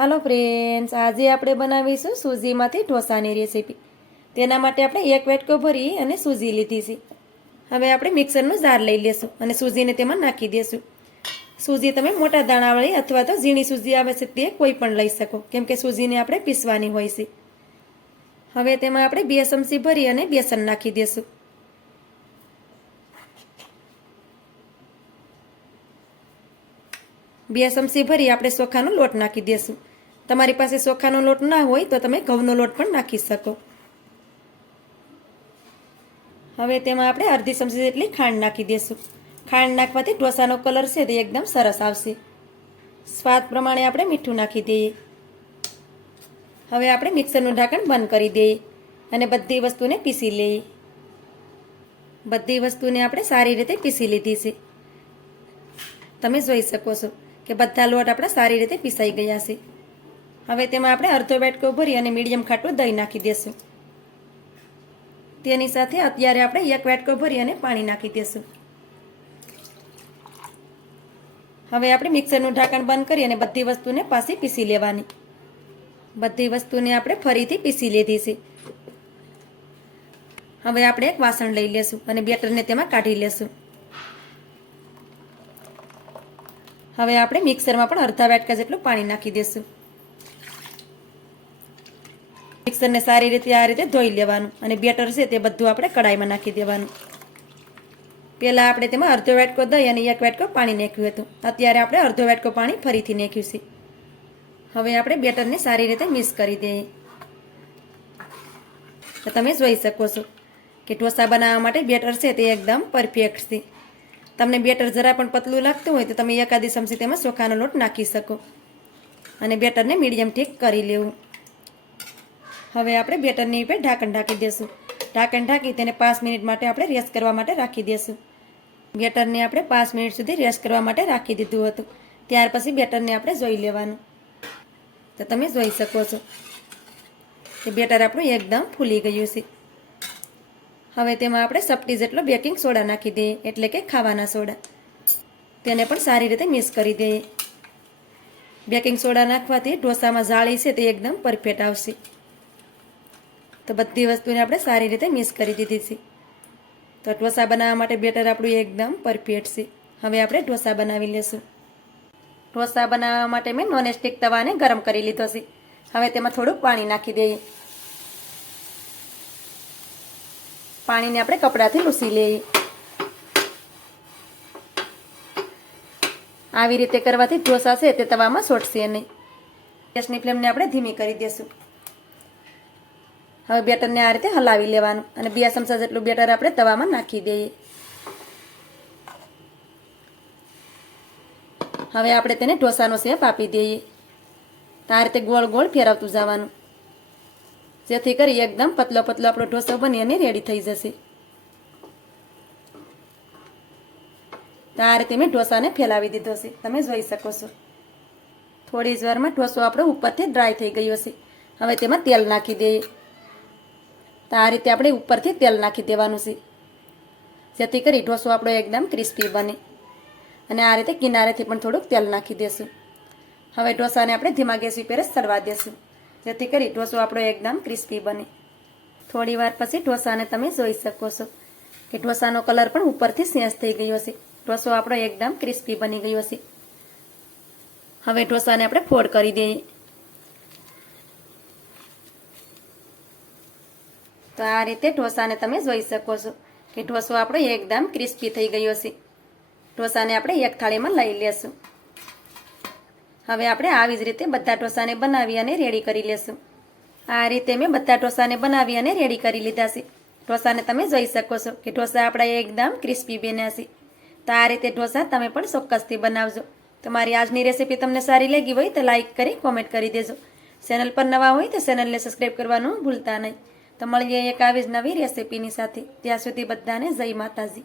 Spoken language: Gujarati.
હાલો ફ્રેન્ડ્સ, આજે આપણે બનાવીશું સૂજીમાંથી ઢોસાની રેસીપી. તેના માટે આપણે એક વાટકો ભરી અને સૂજી લીધી છે. હવે આપણે મિક્સરનું જાર લઈ લેશું અને સૂજીને તેમાં નાખી દઈશું. સૂજી તમે મોટા દાણાવાળી અથવા તો ઝીણી સૂજી આવે છે તે કોઈ પણ લઈ શકો, કેમ કે સૂજીને આપણે પીસવાની હોય છે. હવે તેમાં આપણે 2 ચમચી ભરી અને બેસન નાખી દઈશું. બે ચમચી ભરી આપણે ચોખાનો લોટ નાખી દઈશું. તમારી પાસે ચોખાનો લોટ ના હોય તો તમે ઘઉંનો લોટ પણ નાખી શકો. હવે તેમાં આપણે અડધી ચમચી જેટલી ખાંડ નાખી દઈશું. ખાંડ નાખવાથી ઢોસાનો કલર છે તે એકદમ સરસ આવશે. સ્વાદ પ્રમાણે આપણે મીઠું નાખી દઈએ. હવે આપણે મિક્સરનું ઢાંકણ બંધ કરી દઈએ અને બધી વસ્તુને પીસી લઈએ. બધી વસ્તુને આપણે સારી રીતે પીસી લીધી છે. તમે જોઈ શકો છો કે બધા લોટ આપણા સારી રીતે પીસાઈ ગયા છે. હવે તેમાં આપણે અડધો વાટકો ભરી અને મીડિયમ ખાટું દહીં નાખી દઈશું. તેની સાથે અત્યારે આપણે 1 વાટકો ભરી અને પાણી નાખી દઈશું. હવે આપણે મિક્સરનું ઢાંકણ બંધ કરી અને બધી વસ્તુને પાછી પીસી લેવાની. બધી વસ્તુને આપણે ફરીથી પીસી લીધી છે. હવે આપણે એક વાસણ લઈ લેશું અને બેટરને તેમાં કાઢી લેશું. હવે આપણે મિક્સરમાં પણ અડધા વાટકા જેટલું પાણી નાખી દઈશું. મિક્સરને સારી રીતે આ રીતે ધોઈ લેવાનું અને બેટર છે તે બધું આપણે કડાઈમાં નાખી દેવાનું. પહેલાં આપણે તેમાં અડધો વાટકો દહીં અને 1 વાટકો પાણી નાખ્યું હતું. અત્યારે આપણે અડધો વાટકો પાણી ફરીથી નાખ્યું છે. હવે આપણે બેટરને સારી રીતે મિક્સ કરી દઈએ. તો તમે જોઈ શકો છો કે ઢોસા બનાવવા માટે બેટર છે તે એકદમ પરફેક્ટ છે. તમને બેટર જરા પણ પતલું લાગતું હોય તો તમે એકાદી ચમચી તેમાં ચોખાનો લોટ નાખી શકો અને બેટરને મીડિયમ ઠીક કરી લેવું. હવે આપણે બેટરની ઉપર ઢાંકણ ઢાંકી દઈશું. ઢાંકણ ઢાંકી તેને 5 મિનિટ માટે આપણે રેસ્ટ કરવા માટે રાખી દઈશું. બેટરને આપણે 5 મિનિટ સુધી રેસ્ટ કરવા માટે રાખી દીધું હતું. ત્યાર પછી બેટરને આપણે જોઈ લેવાનું. તો તમે જોઈ શકો છો કે બેટર આપણું એકદમ ફૂલી ગયું છે. હવે તેમાં આપણે ચપટી જેટલો બેકિંગ સોડા નાખી દઈએ, એટલે કે ખાવાના સોડા. તેને પણ સારી રીતે મિક્સ કરી દઈએ. બેકિંગ સોડા નાખવાથી ઢોસામાં જાળી છે તે એકદમ પરફેક્ટ આવશે. તો બધી વસ્તુને આપણે સારી રીતે મિક્સ કરી દીધી છે. તો ઢોસા બનાવવા માટે બેટર આપણું એકદમ પરફેક્ટ છે. હવે આપણે ઢોસા બનાવી લેશું. ઢોસા બનાવવા માટે મેં નોનસ્ટિક તવાને ગરમ કરી લીધો છે. હવે તેમાં થોડુંક પાણી નાખી દઈએ. પાણીને આપણે કપડાથી લૂછી લઈએ. આવી રીતે કરવાથી ઢોસા છે તે તવામાં ચોંટશે નહીં. ગેસની ફ્લેમને આપણે ધીમી કરી દઈશું. હવે બેટરને આ રીતે હલાવી લેવાનું અને 2 ચમચા જેટલું બેટર આપણે તવામાં નાખી દઈએ. હવે આપણે તેને ઢોસાનો શેપ આપી દઈએ. તો આ રીતે ગોળ ગોળ ફેરવતું જવાનું, જેથી કરી એકદમ પતલો પતલો આપણો ઢોસો બની અને રેડી થઈ જશે. તો આ રીતે મેં ઢોસાને ફેલાવી દીધો છે. તમે જોઈ શકો છો થોડી જ વારમાં ઢોસો આપણો ઉપરથી ડ્રાય થઈ ગયો છે. હવે તેમાં તેલ નાખી દઈએ. તો આ રીતે આપણે ઉપરથી તેલ નાખી દેવાનું છે, જેથી કરી ઢોસો આપણો એકદમ ક્રિસ્પી બને. અને આ રીતે કિનારેથી પણ થોડુંક તેલ નાખી દેશું. હવે ઢોસાને આપણે ધીમા ગેસ ઉપર જ તળવા દેશું, જેથી કરી ઢોસો આપણો એકદમ ક્રિસ્પી બને. થોડી વાર પછી ઢોસાને તમે જોઈ શકો છો કે ઢોસાનો કલર પણ ઉપરથી ચેન્જ થઈ ગયો છે. ઢોસો આપણો એકદમ ક્રિસ્પી બની ગયો છે. હવે ઢોસાને આપણે ફોલ્ડ કરી દઈએ. તો આ રીતે ઢોસાને તમે જોઈ શકો છો કે ઢોસો આપણો એકદમ ક્રિસ્પી થઈ ગયો છે. ઢોસાને આપણે એક થાળીમાં લઈ લેશું. હવે આપણે આવી જ રીતે બધા ઢોસાને બનાવી અને રેડી કરી લેશું. આ રીતે મેં બધા ઢોસાને બનાવી અને રેડી કરી લીધા છે. ઢોસાને તમે જોઈ શકો છો કે ઢોસા આપણા એકદમ ક્રિસ્પી બન્યા છે. તો આ રીતે ઢોસા તમે પણ ચોક્કસથી બનાવજો. તો મારી આજની રેસીપી તમને સારી લાગી હોય તો લાઈક કરી કોમેન્ટ કરી દેજો. ચેનલ પર નવા હોય તો ચેનલને સબસ્ક્રાઈબ કરવાનું ભૂલતા નહીં. તો મળીએ એક આવી જ નવી રેસીપીની સાથે. ત્યાં સુધી બધાને જય માતાજી.